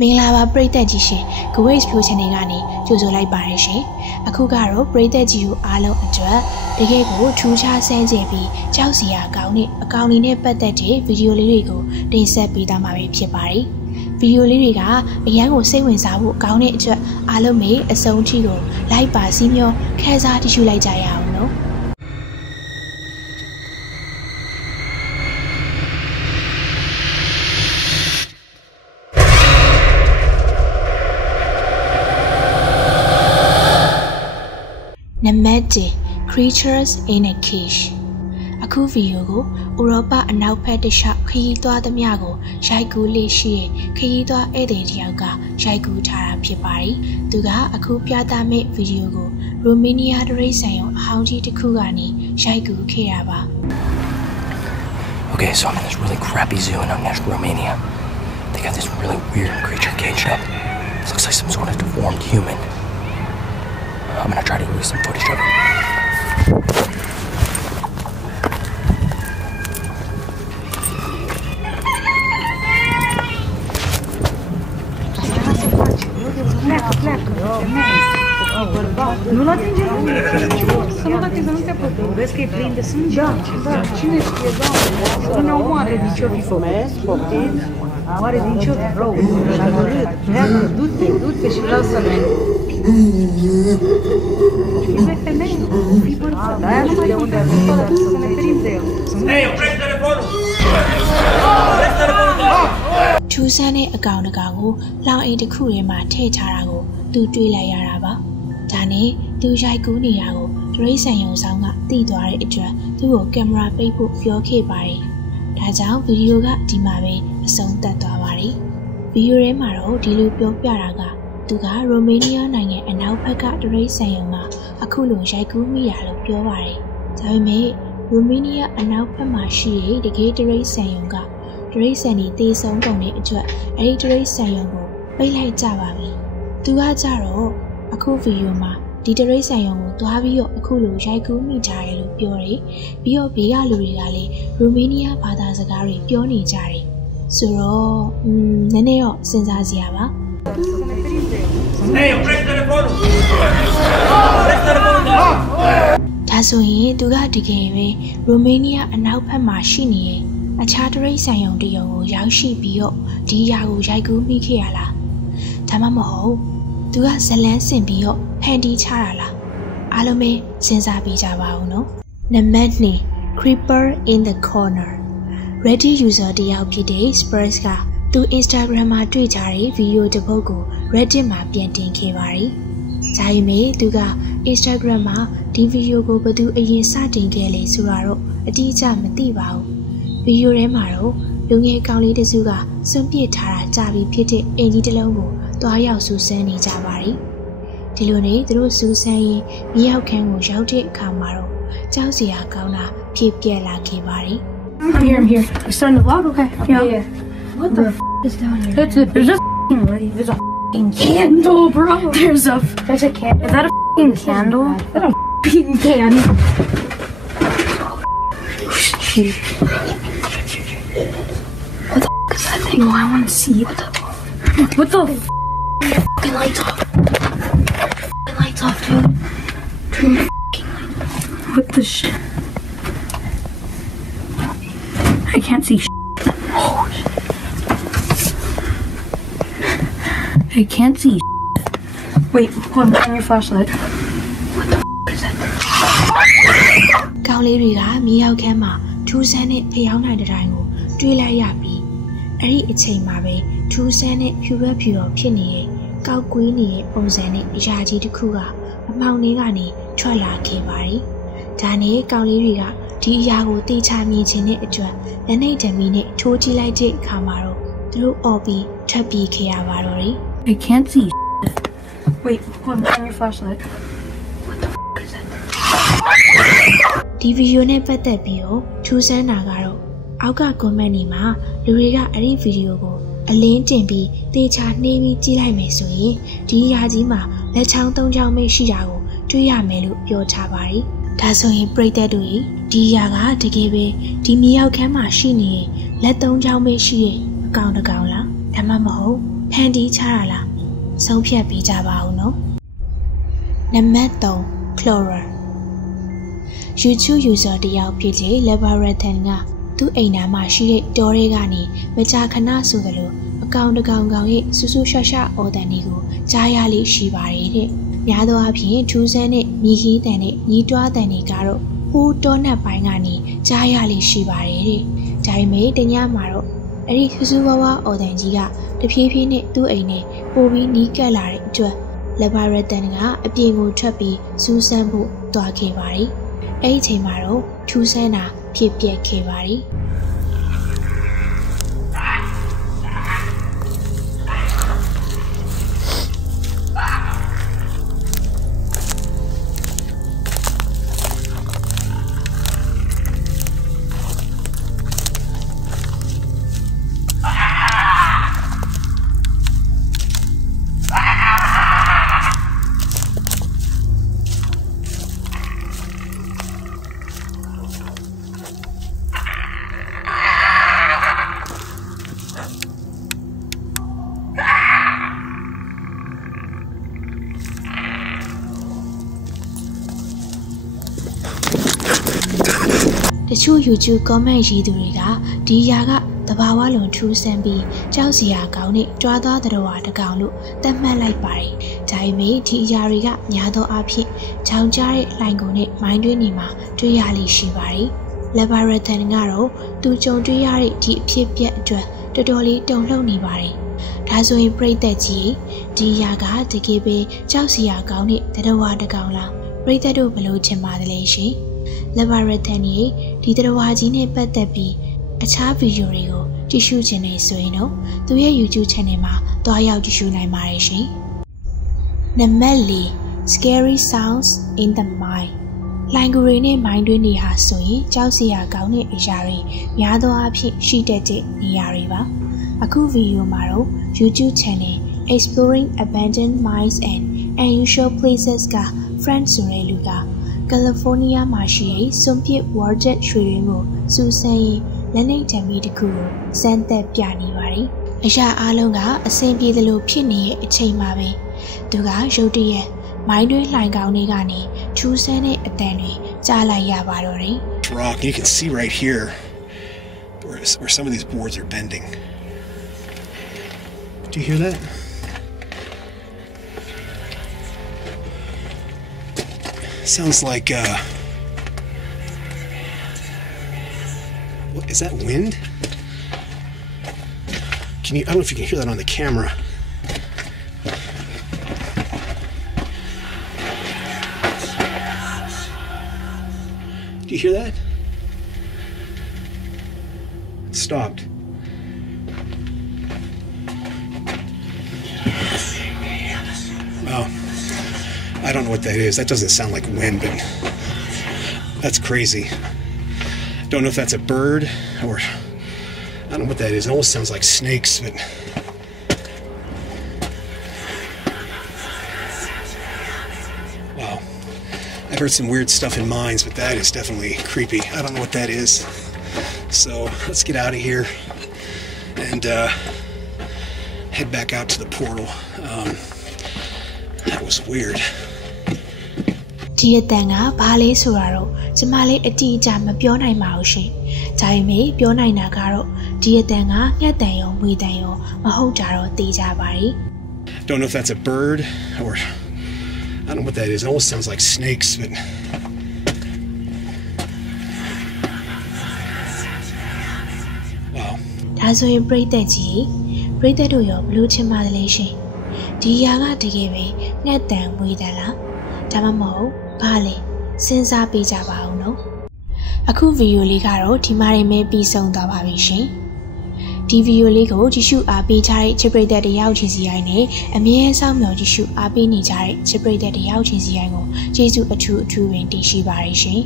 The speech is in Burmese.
မင်္ဂလာပါပရိသတ်ကြီးရှင် goexplore channel ကနေကြိုဆိုလိုက်ပါတယ်ရှင်အခုကတော့ပရိသတ်ကြီးတို့အားလုံးအတွက်တကယ်ကိုထူးခြားဆန်းကျင်ပြီးကြောက်စရာကောင်းတဲ့အကောင်လေးနဲ့ပတ်သက်တဲ့ဗီဒီယိုလေးတွေကိုတင်ဆက်ပေးသွားမှာဖြစ်ပါတယ်ဗီဒီယိုလေးတွေကအရန်ကိုစိတ်ဝင်စားဖို့ကောင်းတဲ့အတွက်အားလုံးပဲအဆုံးထိကိုလိုက်ပါစီးမျောခန်းစားတရှုလိုက်ကြရအောင်နော်Namete creatures in a cage အခုဗီဒီယိုကိုဥရောပအနောက်ဘက်တစ်လျှောက်ခရီးသွားသမျှကိုရိုက်ကူးလေးရှိတဲ့ခရီးသွားဧည့်သည်တယောက်ကရိုက်ကူးထားတာဖြစ်ပါတယ်။သူကအခုပြသမယ့်ဗီဒီယိုကိုရိုမေးနီးယားတရိတ်ဆန်ရုံအဟောင်းကြီးတစ်ခုကနေရိုက်ကူးခဲ့တာပါ Okay, so I'm in this really crappy zoo in Romania. They got this really weird creature caged up. It looks like some sort of deformed human. I'm gonna try to use some footage of it. Ну ладно, самолет из Англии потом. Vezi că e plin de sânge? Da. Cine știe, doamne? Spune o moare din ce-o fi făcut. Moare din ce-o fi rău. Și-a hărât. Pleacă, du-te și lasă-le. Fii femeie, fii bărbat. Da, aia nu mai unde a venit ăla, să ne ferim de el. Hei, oprește telefonul! Oprește telefonul de la! ထူးဆန်းတဲ့အကောင်တစ်ကောင်ကိုလောင်အိမ်တစ်ခုထဲမှာထည့်ထားတာကိုသူတွေးလိုက်ရတာပါဒါနဲ့သူရိုက်ကူးနေတာကိုဒရိတ်ဆန်ရုံဆောင်ကသိသွားတဲ့အတွက်သူ့ကိုကင်မရာပိတ်ဖို့ပြောခဲ့ပါတယ်ဒါကြောင့်ဗီဒီယိုကဒီမှာပဲအဆုံးသတ်သွားပါတယ်ဗီဒီယိုထဲမှာတော့ဒီလိုပြောပြတာကသူကရိုမေးနီးယားနိုင်ငံအနောက်ဘက်ကဒရိတ်ဆန်ရုံမှာအခုလိုရိုက်ကူးမိတာလို့ပြောပါတယ်ဒါပေမဲ့ရိုမေးနီးယားအနောက်ဘက်မှာရှိတဲ့တကယ်ဒရိတ်ဆန်ရုံကဒရိတ်ဆန်တွေတေးဆုံးကုန်တဲ့အတွက်အဲဒီဒရိတ်ဆန်ရုံကိုပိတ်လိုက်ကြပါပြီ။သူကကြတော့အခုဗီဒီယိုမှာဒီဒရိတ်ဆန်ရုံကိုသွားပြီးတော့အခုလိုရိုက်ကူးမိကြတယ်လို့ပြောတယ်။ပြီးတော့ဘေးကလူတွေကလည်းရိုမေးနီးယားဘာသာစကားတွေပြောနေကြတယ်။ဆိုတော့နည်းနည်းတော့စဉ်းစားစရာပါ။ Hei, oprește telefonul! Oprește telefonul de la! ဒါဆိုရင်သူကတကယ်ပဲရိုမေးနီးယားအနောက်ဘက်မှာရှိနေတဲ့အခြားတရိတ်ဆန်ရုံတရုံကိုရောက်ရှိပြီးတော့ဒီຢာကိုရိုက်ကူးမိခဲ့ရလားဒါမှမဟုတ်သူကဇလန်းဆင်ပြီးတော့ဖန်တီးချတာလားအားလုံးပဲစဉ်းစားပြီးကြပါဦးနော်နံပါတ်2 creeper in the corner Reddit user တယောက်ဖြစ်တဲ့ Spurs ကသူ Instagram မှာတွေ့ကြတဲ့ဗီဒီယိုတစ်ပုဒ်ကို Reddit မှာပြန်တင်ခဲ့ပါတယ်ဒါပေမဲ့သူက Instagram မှာဒီဗီဒီယိုကိုဘယ်သူအရင်စတင်ခဲ့လဲဆိုတာတော့အတိအကျမသိပါဘူးဗီဒီယိုထဲမှာတော့လူငယ်ကောင်လေးတစ်စုကစွန့်ပစ်ထားတာကြာပြီဖြစ်တဲ့အင်ကြီးတစ်လုံးကိုတွားရောက်စူးစမ်းနေကြပါတယ်။ဒီလိုနဲ့သူတို့စူးစမ်းရင်မြေရောက်ခန်းကိုရောက်တဲ့အခါမှာတော့ကြောက်စရာကောင်းတာဖြစ်ပြက်လာခဲ့ပါတယ်။ I'm here. You're starting the vlog? Okay. Yeah. What the f is down here? There's a f***ing light. There's a f***ing candle, bro. There's a candle. Is that a f***ing candle? That's a f***ing candle. Shit. What the f*** is that thing? Oh, I want to see. What the f***? Fucking lights off. Fucking lights off, dude. Turn the fucking lights off. What the shit? I can't see shit. Oh, shit. I can't see shit. Wait, hold on, turn your flashlight. What the f*** is that thing? ကောင်းလေးတွေကမြေရောက်ခန်းမှာထူးဆန်းတဲ့ဖျောင်းနိုင်တဲ့တိုင်းကိုတွေးလိုက်ရပြီးအဲ့ဒီအချိန်မှာပဲထူးဆန်းတဲ့ဖြူဘက်ဖြူတော်ဖြစ်နေတဲ့ကောက်ကွေးနေတဲ့ပုံစံနဲ့အရာကြီးတစ်ခုကအမောင်လေးကနေထွက်လာခဲ့ပါတယ်။ဒါနဲ့ကောင်းလေးတွေကဒီအရာကိုတေချာမြင်ခြင်းနဲ့အတွက်လက်နှိပ်ဓမီနဲ့ထိုးကြည့်လိုက်တဲ့အခါမှာတော့သူတို့အော်ပြီးထပ်ပြီးခဲ့ရပါတော့တယ် I can't see shit. Wait, hold on, turn your flashlight. What the f*** is that thing? ဒီဗီဒီယိုနဲ့ပတ်သက်ပြီးတော့ထူးဆန်းတာကတော့အောက်က comment တွေမှာလူတွေကအဲ့ဒီဗီဒီယိုကိုအလင်းတင်ပြီးတေချာနှေးပြီးကြည့်လိုက်မယ်ဆိုရင်ဒီအရာကြီးမှာလက်ချောင်း၃ချောင်းပဲရှိတာကိုတွေ့ရမယ်လို့ပြောထားပါတယ်။ဒါဆိုရင်ပရိသတ်တို့ဒီအရာကတကယ်ပဲဒီမြေရောက်ခန်းမှာရှိနေတဲ့လက်၃ချောင်းပဲရှိတဲ့အကောင်တစ်ကောင်လားဒါမှမဟုတ် ဟန်ဒီချတာလားဆုံးဖြတ်ပေးကြပါဦးနော်နံပါတ်3 Chlorine YouTube user တယောက်ဖြစ်တဲ့ Laboratory ကသူ့အိမ်နာမှာရှိတဲ့တောတွေကနေမကြာခဏဆိုသလိုအကောင်တကောင်ကောင်ရဲ့ဆူဆူရှာရှာအော်တန်တွေကိုကြားရလိမ့်ရှိပါတယ်တဲ့များသောအားဖြင့်ထူးဆန်းတဲ့မြည်ခီးတန်နဲ့ညီးတွားတန်တွေကတော့ဟိုးတောနက်ပိုင်းကနေကြားရလိမ့်ရှိပါတယ်တဲ့ဒါပေမဲ့တညမှာတော့အဲ့ဒီဆူဆူဝါဝါအော်တန်ကြီးကတဖြည်းဖြည်းနဲ့သူ့အိမ်နဲ့ပိုပြီးနီးကပ်လာတဲ့အတွက် Laboratory ကအပြင်ကိုထွက်ပြီးစူးစမ်းဖို့တွားခဲ့ပါတယ်အဲ့ဒီအချိန်မှာတော့ထူးဆန်းတာဖြစ်ပျက်ခဲ့ပါတယ်တချို့ YouTube comment ရေးသူတွေကဒီຢာကတဘာဝလုံးထူးဆန်းပြီးကြောက်စရာကောင်းတဲ့ကြွားသားတော်ဝါတကောင်လို့သတ်မှတ်လိုက်ပါတယ်။ဒါပေမဲ့ဒီຢာတွေကများသောအားဖြင့်ချောင်ကြားတဲ့လှိုင်ကုန်နဲ့မိုင်းတွင်းတွေမှာတွေ့ရလိမ့်ရှိပါတယ်။ Laboratory ကတော့သူကြုံတွေ့ရတဲ့ဒီအဖြစ်ပြက်အတွက်တော်တော်လေးတုန်လှုပ်နေပါတယ်။ဒါဆိုရင်ပြိတ္တကြီးဒီຢာကတကယ်ပဲကြောက်စရာကောင်းတဲ့တော်ဝါတကောင်လားပြိတ္တတို့ဘယ်လိုချင်ပါသလဲရှင်။ Laboratory ဒီတော်ဝါကြီးနဲ့ပတ်သက်ပြီးအခြားဗီဒီယိုတွေကိုကြည့်ရှုခြင်းနဲ့ဆိုရင်တော့သူရဲ့ YouTube channel မှာတွားရောက်ကြည့်ရှုနိုင်ပါတယ်ရှင်။နံပါတ်4 Scary sounds in the mind လိုင်ဂူတွေနဲ့မိုင်းတွင်းတွေဟာဆိုရင်ကြောက်စရာကောင်းတဲ့အရာတွေများသောအားဖြင့်ရှိတတ်တဲ့နေရာတွေပါ။အခုဗီဒီယိုမှာတော့ YouTube channel Exploring Abandoned Mines and Unusual Places က Friend ဆိုတဲ့လူကကယ်လီဖိုးနီးယားမှာရှိတဲ့စွန်ပစ် Warjet ရွှေရင်းကိုစူးစမ်းရင်းလက်နှိပ်တံမီတစ်ခုကိုစမ်းသပ်ပြနေပါတယ်။အရာအလုံးကအဆင်ပြေသလိုဖြစ်နေတဲ့အချိန်မှာပဲသူကရုတ်တရက်မိုင်းတွင်းလှိုင်ကောင်းတွေကနေထူးဆန်းတဲ့အတန်တွေကြားလိုက်ရပါတော့တယ်။ Rock, you can see right here where some of these boards are bending. Do you hear that? Sounds like what is that, wind? Can you I don't know if you can hear that on the camera. Do you hear that? It stopped. Oh. I don't know what that is. That doesn't sound like wind, but that's crazy. Don't know if that's a bird or I don't know what that is. It almost sounds like snakes, but wow. I've heard some weird stuff in mines, but that is definitely creepy. I don't know what that is. So let's get out of here and head back out to the portal. That was weird. ဒီအတန်ကဘာလဲဆိုတာတော့ကျမလေးအတိအကျမပြောနိုင်ပါဘူးရှင်။ဒါပေမဲ့ပြောနိုင်တာကတော့ဒီအတန်ကငှက်တန်ရောမွေတန်ရောမဟုတ်တာတော့သိကြပါရဲ့။ Don't know if that's a bird or I don't know what that is. It almost sounds like snakes, but wow. ဒါဆိုရင်ပြိတ္တကြီးပြိတ္တတို့ရောဘလို့ချင်ပါသလဲရှင်။ဒီຢာကတကယ်ပဲငှက်တန်မွေတန်လား။ဒါမှမဟုတ်ဘာလဲစဉ်းစားပေးကြပါဦးနော်အခုဗီဒီယိုလေးကတော့ဒီမှာနေမဲ့ပြီးဆုံးသွားပါပြီရှင်ဒီဗီဒီယိုလေးကိုကြည့်ရှုအားပေးကြတဲ့ချစ်ပရိသတ်တယောက်ချင်းစီတိုင်းနဲ့အမြဲစောင့်မျှော်ကြည့်ရှုအားပေးနေကြတဲ့ချစ်ပရိသတ်တယောက်ချင်းစီတိုင်းကိုကျေးဇူးအထူးပင်တင်ရှိပါရရှင်